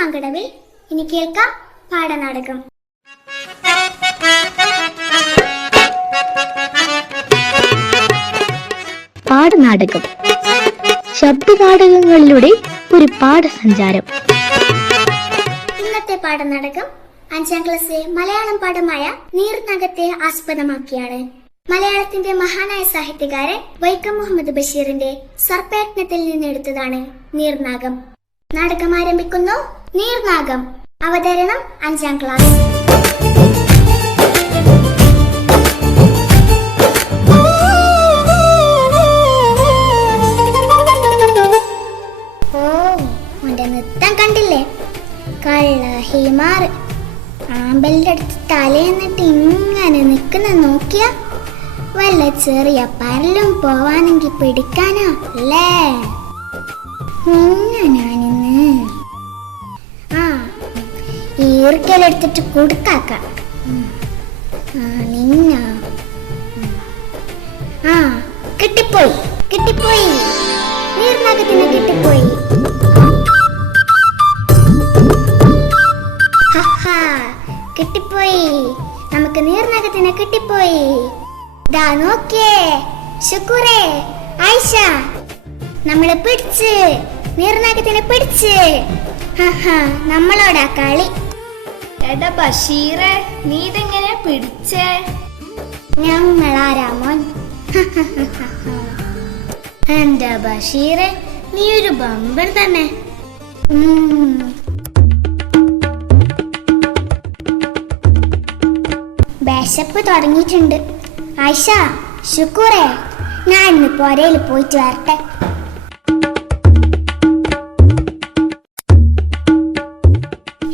മങ്കടവിൽ ഇനി കേൾക്കാം പാഠനാടകം. പാഠനാടകം. ശബ്ദനാടകങ്ങളിലൂടെ ഒരു പാഠസഞ്ചാരം. ഇന്നത്തെ പാഠനാടകം അഞ്ചാം ക്ലാസ്സിലെ മലയാളം പാഠമായ നീർനഗത്തെ ആസ്പദമാക്കിയാണ്. മലയാളത്തിന്റെ മഹാനായ സാഹിത്യകാരൻ വൈക്കം മുഹമ്മദ് ബഷീറിന്റെ സർപ്പയജ്ഞത്തിൽ നിന്നെടുത്തതാണ് നീർനാഗം. നാടകം ആരംഭിക്കുന്നു. നീർനാഗം അവതരണം അഞ്ചാം ക്ലാസ് ഓ ഉന്റെ നൃത്തം കണ്ടില്ലേ? കള്ള ഹിമാർ ആമ്പലിന്റെ അടുത്ത് തലയെന്നിട്ട് ഇങ്ങനെ നിൽക്കുന്ന നോക്കിയ? വല്ല ചെറിയ പരലും പോവാനെങ്കിൽ പിടിക്കാനാ അല്ലേ? ഞാനിന്ന് ഈർക്കലെടുത്തിട്ട് കൊടുക്കാക്ക. ആ കിട്ടിപ്പോയി നീർനാഗത്തിന് കിട്ടിപ്പോയി. നമുക്ക് നോക്കിയേ. ആയിഷ. നമ്മളെ പിടിച്ച് നീർനകത്തിനെ പിടിച്ച്. നമ്മളോടാ കളി. എടാ ബഷീറെ നീ ഇതെങ്ങനെ പിടിച്ചേ? ഞങ്ങളാരാ മോൻ എന്റെ ബഷീറെ നീ ഒരു ബമ്പർ തന്നെ. വിശപ്പ് തുടങ്ങിയിട്ടുണ്ട്. ആയിഷ ശുക്കൂറേ ഞാൻ ഇന്ന് പുരയിൽ പോയിട്ട് വരട്ടെ.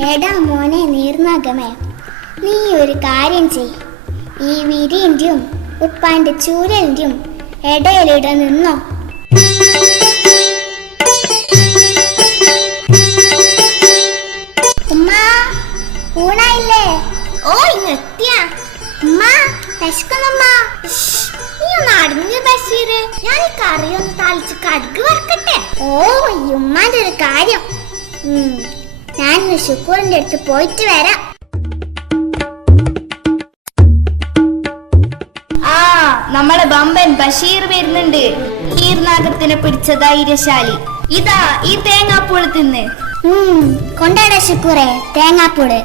എടാ മോനെ നീർനാഗമേ നീ ഒരു കാര്യം ചെയ് ഈ വിരിന്റെയും ഉപ്പാന്റെ ചൂരലിന്റെയും ഇടയിലിട നിന്നോ. ഉമ്മ ഊണായില്ലേ? ഓ ഇങ്ങെത്തിയ ഉമ്മാ വിശക്കുന്നുമ്മ നീ ഒന്ന് അടഞ്ഞു ബഷീർ ഞാൻ ഈ കറി ഒന്ന് തളിച്ച് കടുക് വറക്കട്ടെ. ഓ ഈ ഉമ്മാന്റെ ഒരു കാര്യം. ഞാൻ ശുക്കൂറിന്റെ അടുത്ത് പോയിട്ട് വരാം. ആ നമ്മളെ ബമ്പൻ ബഷീർ വരുന്നുണ്ട്. ഈർനാഗത്തിനെ പിടിച്ച ധൈര്യശാലി. ഇതാ ഈ തേങ്ങാപ്പൂൾ തിന്ന്. ഉം, കൊണ്ടാടാ ശുക്കൂറെ തേങ്ങാപ്പൂട്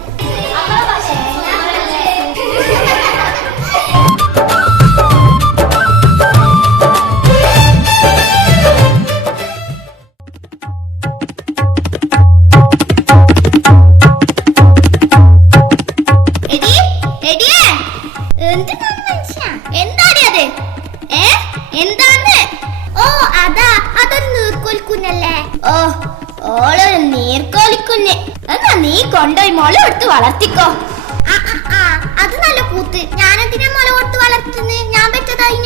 ഏ എന്താന്ന് ഓ അതാ അതൊരു നീർക്കോലിക്കുഞ്ഞല്ലേ? ഓ ഓളൊരു നീർക്കോലിക്കുഞ്ഞ്. എന്നാ നീ കൊണ്ടോയി മുള എടുത്ത് വളർത്തിക്കോ. അത് നല്ല കൂത്ത്. ഞാനെന്തിനാ മുള കൊടുത്ത് വളർത്തുന്നത് ഞാൻ പറ്റതായി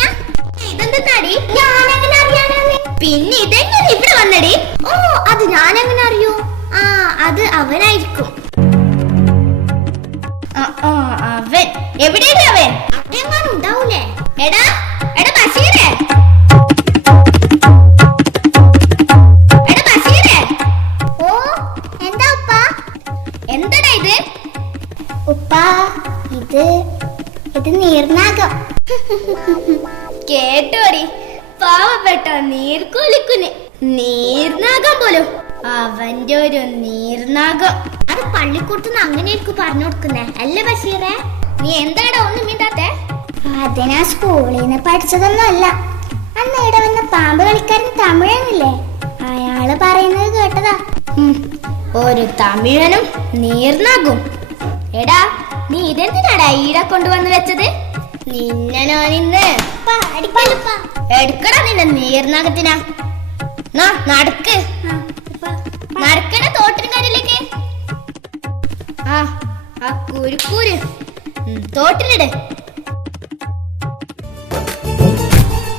ഇതെന്താടി ഞാനെങ്ങനെ അറിയാനാണ്? പിന്നെ ഇതെങ്ങനെ ഇവിടെ വന്നടി? ഓ അത് ഞാനെങ്ങനെ അറിയൂ? ആ അത് അവനായിരിക്കും. അവൻ. എവിടെയാണ് അവൻ? എങ്ങാനും ഉണ്ടാവൂലേ? എടാ ഉപ്പ ഇത് ഇത് നീർനാഗം. കേട്ടോടി. പാവപ്പെട്ട നീർക്കോലിക്കുന് നീർനാഗം പോലും. അവന്റെ ഒരു നീർനാഗം. അത് പള്ളിക്കൂട്ടുന്ന് എനിക്ക് പറഞ്ഞു കൊടുക്കുന്നേ. അല്ലേ ബഷീറേ? നീ എന്താടാ ഒന്നും മിണ്ടാത്ത? അതിനാ സ്കൂളിൽ നിന്ന് പഠിച്ചതൊന്നും അല്ല അന്ന് ഇവിടെ വന്ന പാമ്പ് കളിക്കാരൻ തമിഴനില്ലേ? അയാൾ പറയുന്നത് കേട്ടതാ. ഒരു തമിഴനും നീർനാകും എടാ നീ ഇതെന്തിനാടാ ഈടെ കൊണ്ടുവന്ന് വെച്ചത്? നിന്നെ ഞാനിന്ന്. എടുക്കടാ നിന്നെ നീർനാകത്തിനാ നാ നടക്ക്. നടക്കണ തോട്ടിൻകാരിലേക്ക് ആ ആ കുരുക്കൂര്. തോട്ടിലിട്.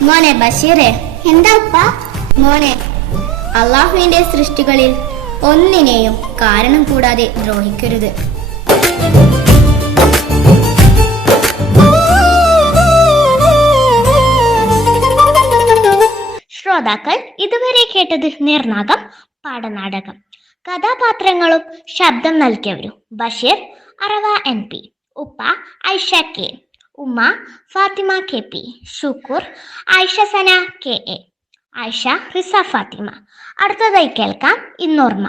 മോനെ ബഷീറെ. എന്താ ഉപ്പ? മോനെ അള്ളാഹുവിന്റെ സൃഷ്ടികളിൽ ഒന്നിനെയും കാരണം കൂടാതെ ദ്രോഹിക്കരുത്. ശ്രോതാക്കൾ ഇതുവരെ കേട്ടത് നിർനാഗം പാഠനാടകം കഥാപാത്രങ്ങളും ശബ്ദം നൽകിയവരും ബഷീർ അറവ എൻ പി ഉപ്പ ഐഷ കെ ഉമ്മ Fathima K P Shukkur Ayisha Sana K A Ayisha Riza Fathima. അടുത്തതായി കേൾക്കാം ഇന്നോർമ്മ.